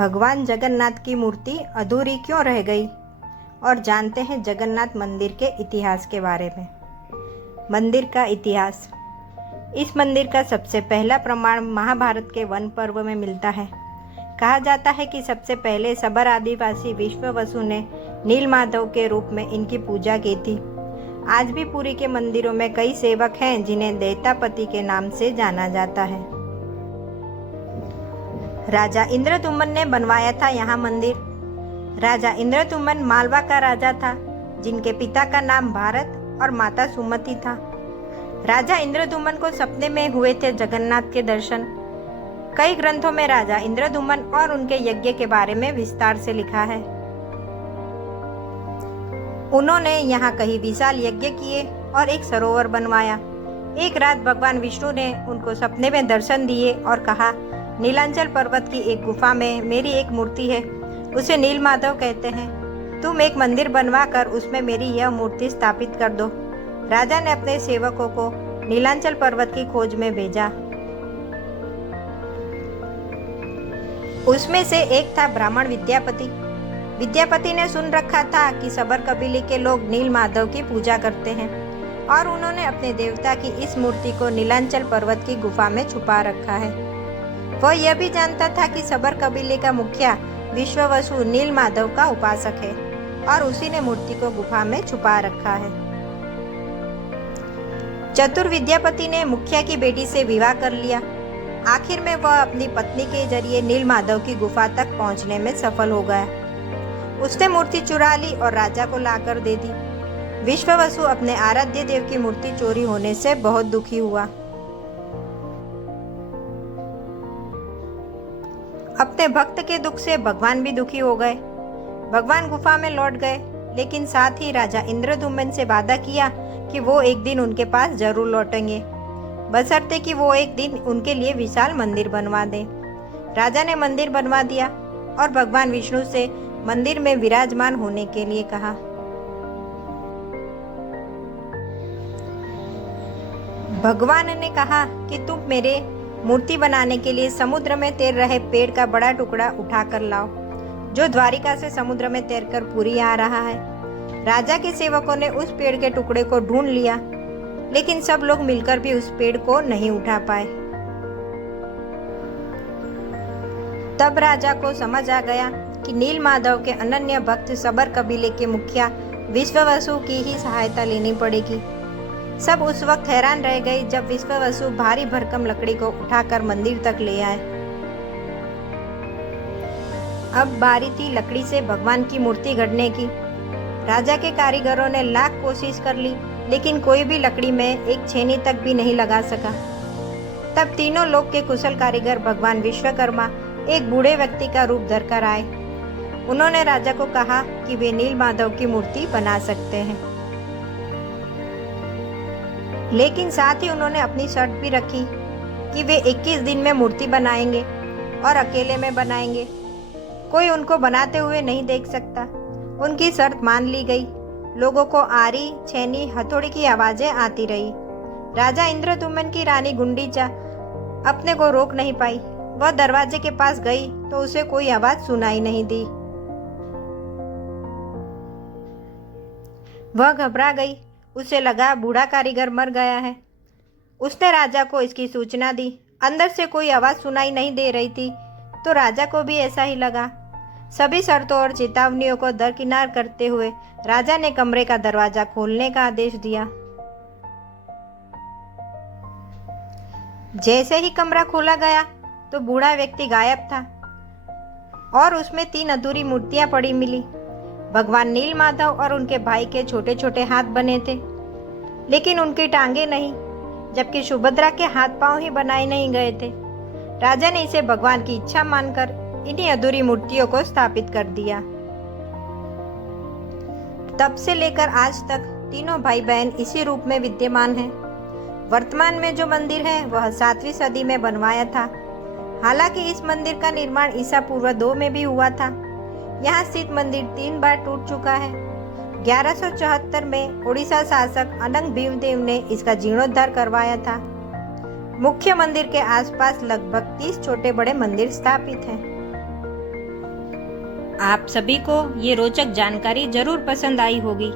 भगवान जगन्नाथ की मूर्ति अधूरी क्यों रह गई? और जानते हैं जगन्नाथ मंदिर के इतिहास के बारे में। मंदिर का इतिहास। इस मंदिर का सबसे पहला प्रमाण महाभारत के वन पर्व में मिलता है। कहा जाता है कि सबसे पहले सबर आदिवासी विश्ववसु ने नीलमाधव के रूप में इनकी पूजा की थी। आज भी पुरी के मंदिरों में कई सेवक हैं जिन्हें दैतापति के नाम से जाना जाता है। राजा इंद्रदुम्न ने बनवाया था यहाँ मंदिर। राजा इंद्रदुम्न मालवा का राजा था, जिनके पिता का नाम भारत और माता सुमति था। राजा इंद्रदुम्न को सपने में हुए थे जगन्नाथ के दर्शन। कई ग्रंथों में राजा इंद्रदुम्न और उनके यज्ञ के बारे में विस्तार से लिखा है। उन्होंने यहाँ कई विशाल यज्ञ किए और एक सरोवर बनवाया। एक रात भगवान विष्णु ने उनको सपने में दर्शन दिए और कहा, नीलांचल पर्वत की एक गुफा में मेरी एक मूर्ति है, उसे नीलमाधव कहते हैं। तुम एक मंदिर बनवा कर उसमें मेरी यह मूर्ति स्थापित कर दो। राजा ने अपने सेवकों को नीलांचल पर्वत की खोज में भेजा। उसमें से एक था ब्राह्मण विद्यापति। विद्यापति ने सुन रखा था कि सबर कबीले के लोग नीलमाधव की पूजा करते हैं और उन्होंने अपने देवता की इस मूर्ति को नीलांचल पर्वत की गुफा में छुपा रखा है। वह यह भी जानता था कि सबर कबीले का मुखिया विश्ववसु नीलमाधव का उपासक है और उसी ने मूर्ति को गुफा में छुपा रखा है। चतुर विद्यापति ने मुखिया की बेटी से विवाह कर लिया। आखिर में वह अपनी पत्नी के जरिए नीलमाधव की गुफा तक पहुंचने में सफल हो गया। उसने मूर्ति चुरा ली और राजा को लाकर दे दी। विश्ववसु अपने आराध्य देव की मूर्ति चोरी होने से बहुत दुखी हुआ। अपने भक्त के दुख से भगवान भी दुखी हो गए। भगवान गुफा में लौट गए, लेकिन साथ ही राजा इंद्रदुम्न से वादा किया कि वो एक दिन उनके पास जरूर लौटेंगे, बशर्ते कि वो एक दिन उनके लिए विशाल मंदिर बनवा दे। राजा ने मंदिर बनवा दिया और भगवान विष्णु से मंदिर में विराजमान होने के लिए कहा। भगवान ने कहा कि तुम मेरे मूर्ति बनाने के लिए समुद्र में तैर रहे पेड़ का बड़ा टुकड़ा उठाकर लाओ, जो द्वारिका से समुद्र में तैरकर पुरी आ रहा है। राजा के सेवकों ने उस पेड़ के टुकड़े को ढूंढ लिया, लेकिन सब लोग मिलकर भी उस पेड़ को नहीं उठा पाए। तब राजा को समझ आ गया कि नीलमाधव के अनन्य भक्त सबर कबीले के मुखिया विश्ववसु की ही सहायता लेनी पड़ेगी। सब उस वक्त हैरान रह गए जब विश्ववसु भारी भरकम लकड़ी को उठाकर मंदिर तक ले आए। अब बारी थी लकड़ी से भगवान की मूर्ति गढ़ने की। राजा के कारीगरों ने लाख कोशिश कर ली, लेकिन कोई भी लकड़ी में एक छेनी तक भी नहीं लगा सका। तब तीनों लोक के कुशल कारीगर भगवान विश्वकर्मा एक बूढ़े व्यक्ति का रूप धरकर आए। उन्होंने राजा को कहा कि वे नीलमाधव की मूर्ति बना सकते हैं, लेकिन साथ ही उन्होंने अपनी शर्त भी रखी कि वे 21 दिन में मूर्ति बनाएंगे और अकेले में बनाएंगे। कोई उनको बनाते हुए नहीं देख सकता। उनकी शर्त मान ली गई। लोगों को आरी, छेनी, हथौड़ी की आवाजें आती रही। राजा इंद्रदुम्न की रानी गुंडीचा अपने को रोक नहीं पाई। वह दरवाजे के पास गई तो उसे कोई आवाज सुनाई नहीं दी। वह घबरा गई। उसे लगा बूढ़ा कारीगर मर गया है। उसने राजा को इसकी सूचना दी। अंदर से कोई आवाज सुनाई नहीं दे रही थी, तो राजा को भी ऐसा ही लगा। सभी शर्तों और चेतावनियों को दरकिनार करते हुए राजा ने कमरे का दरवाजा खोलने का आदेश दिया। जैसे ही कमरा खोला गया तो बूढ़ा व्यक्ति गायब था और उसमें 3 अधूरी मूर्तियां पड़ी मिली। भगवान नीलमाधव और उनके भाई के छोटे छोटे हाथ बने थे, लेकिन उनकी टांगे नहीं, जबकि सुभद्रा के हाथ पांव ही बनाए नहीं गए थे। राजा ने इसे भगवान की इच्छा मानकर इन्हीं अधूरी मूर्तियों को स्थापित कर दिया। तब से लेकर आज तक तीनों भाई बहन इसी रूप में विद्यमान हैं। वर्तमान में जो मंदिर है वह 7वीं सदी में बनवाया था। हालांकि इस मंदिर का निर्माण ईसा पूर्व 2 में भी हुआ था। यहाँ स्थित मंदिर 3 बार टूट चुका है। 1174 में ओडिशा शासक अनंग भीमदेव ने इसका जीर्णोद्धार करवाया था। मुख्य मंदिर के आसपास लगभग 30 छोटे बड़े मंदिर स्थापित हैं। आप सभी को ये रोचक जानकारी जरूर पसंद आई होगी।